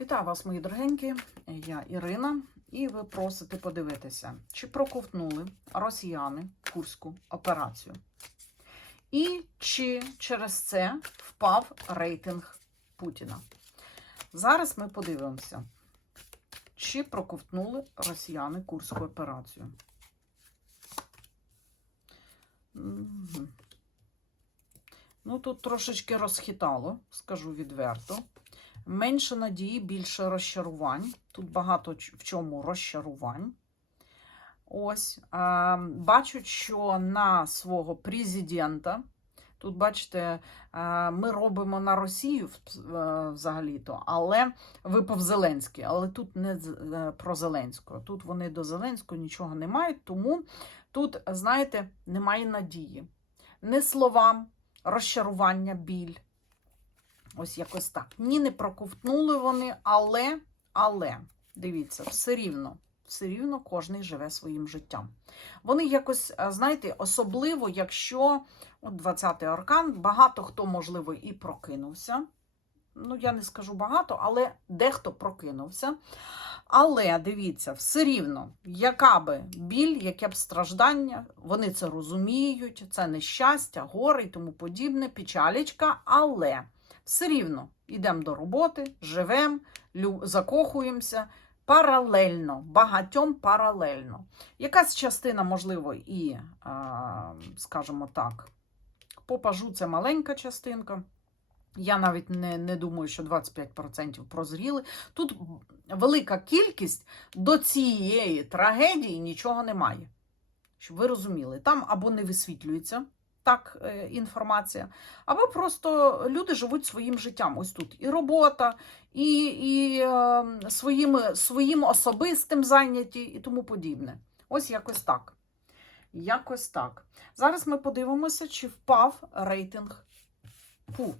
Вітаю вас, мої дорогенькі. Я Ірина, і ви просите подивитися, чи проковтнули росіяни курську операцію, і чи через це впав рейтинг Путіна. Зараз ми подивимося, чи проковтнули росіяни курську операцію. Ну, тут трошечки розхитало, скажу відверто. Менше надії, більше розчарувань. Тут багато в чому розчарувань. Ось. А, бачать, що на свого президента. Тут, бачите, ми робимо на Росію е, взагалі-то, але випав Зеленський. Але тут не е, про Зеленського. Тут вони до Зеленського нічого не мають, тому тут, знаєте, немає надії. Не словам, розчарування, біль. Ось якось так. Ні, не проковтнули вони, але, але, дивіться, все рівно, все рівно кожен живе своїм життям. Вони якось, знаєте, особливо, якщо от 20-й аркан, багато хто, можливо, і прокинувся. Ну, я не скажу багато, але дехто прокинувся. Але дивіться, все рівно, яка би біль, яке б страждання, вони це розуміють, це нещастя, горе і тому подібне, печалічка, але все рівно йдемо до роботи, живемо, закохуємося паралельно, багатьом паралельно. Якась частина, можливо, і, скажімо так, по пажу це маленька частинка. Я навіть не, не думаю, що 25% прозріли. Тут велика кількість до цієї трагедії нічого немає. Щоб ви розуміли, там або не висвітлюється так е, інформація, або просто люди живуть своїм життям. Ось тут і робота, і, і е, своїм, своїм особистим зайняті, і тому подібне. Ось якось так. Якось так. Зараз ми подивимося, чи впав рейтинг Пу.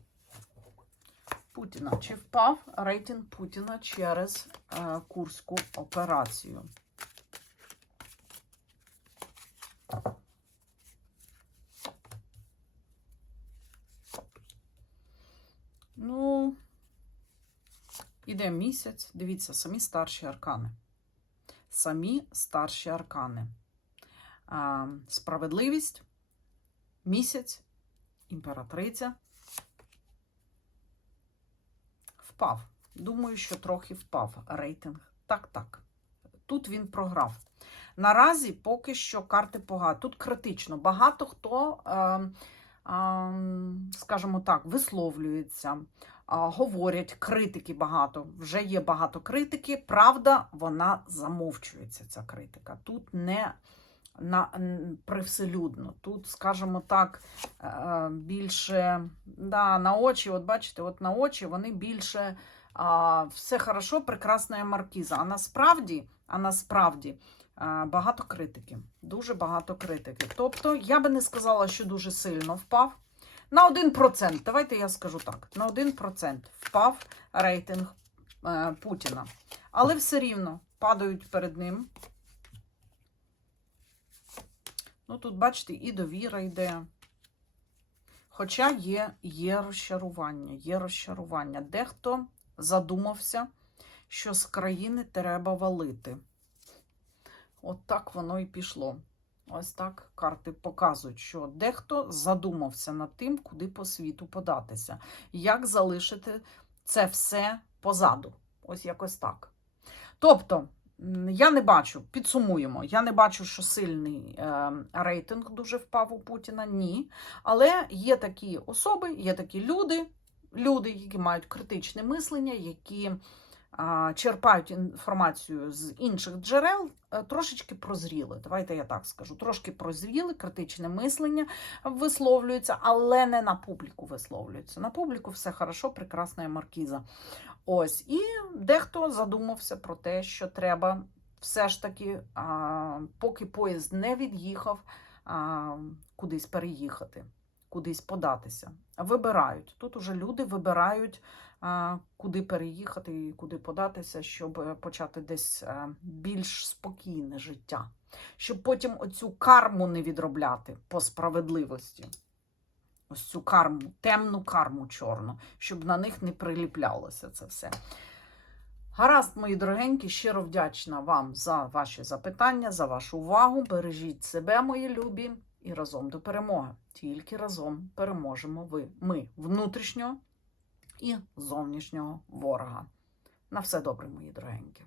Путіна. Чи впав рейтинг Путіна через е, Курську операцію? Ну, іде місяць. Дивіться, самі старші аркани. Самі старші аркани. А, справедливість, місяць, імператриця. Впав. Думаю, що трохи впав рейтинг. Так, так. Тут він програв. Наразі поки що карти погані. Тут критично. Багато хто, е, скажімо так, висловлюється, е, говорять, критики багато. Вже є багато критики. Правда, вона замовчується, ця критика. Тут не на, привселюдно. Тут, скажімо так, е, більше да, на очі, от бачите, от на очі вони більше все хорошо, прекрасна маркіза. А насправді, а насправді багато критики, дуже багато критики. Тобто, я би не сказала, що дуже сильно впав. На 1%, давайте я скажу так: на 1% впав рейтинг е, Путіна. Але все рівно падають перед ним. Ну, тут, бачите, і довіра йде. Хоча є, є розчарування, є розчарування. Дехто задумався, що з країни треба валити. От так воно і пішло. Ось так карти показують, що дехто задумався над тим, куди по світу податися, як залишити це все позаду. Ось якось так. Тобто, я не бачу, підсумуємо, я не бачу, що сильний е, рейтинг дуже впав у Путіна. Ні. Але є такі особи, є такі люди, люди, які мають критичне мислення, які черпають інформацію з інших джерел, е, трошечки прозріли. Давайте я так скажу. Трошки прозріли, критичне мислення висловлюється, але не на публіку висловлюється. На публіку все хорошо, прекрасна маркіза. Ось. І дехто задумався про те, що треба все ж таки, поки поїзд не від'їхав, кудись переїхати, кудись податися. Вибирають. Тут уже люди вибирають, куди переїхати і куди податися, щоб е, почати десь е, більш спокійне життя, щоб потім оцю карму не відробляти по справедливості. Ось цю карму, темну карму чорну, щоб на них не приліплялося це все. Гаразд, мої дорогенькі, щиро вдячна вам за ваші запитання, за вашу увагу. Бережіть себе, мої любі, і разом до перемоги. Тільки разом переможемо ви, ми внутрішнього і зовнішнього ворога. На все добре, мої дорогенькі.